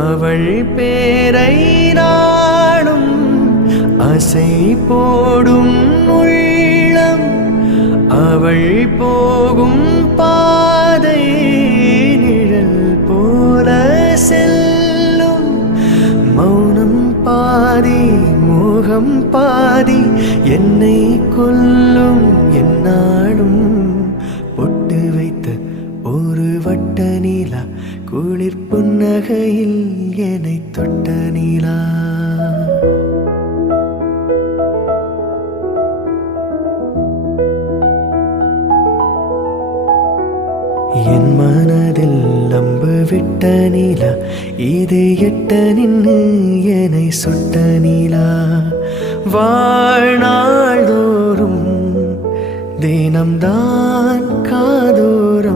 அவள் பேரை நாடும் அசை போடும் உள்ளம் அவள் போகும் பாதை நிழல் போல செல்லும் மௌனம் பாதி மோகம் பாதி என்னை கொல்லும் என்னாடும் பொட்டு வைத்த ஒரு வட்ட நீலா குளிர் புன்னகையில் என்னை தொட்ட நீலா என் மனதில் அம்பு விட்ட நீலா இது எட்ட நின்று என்னை சுட்ட நீலா வாழ்நாள்தோறும் தினம்தான் காதோறும்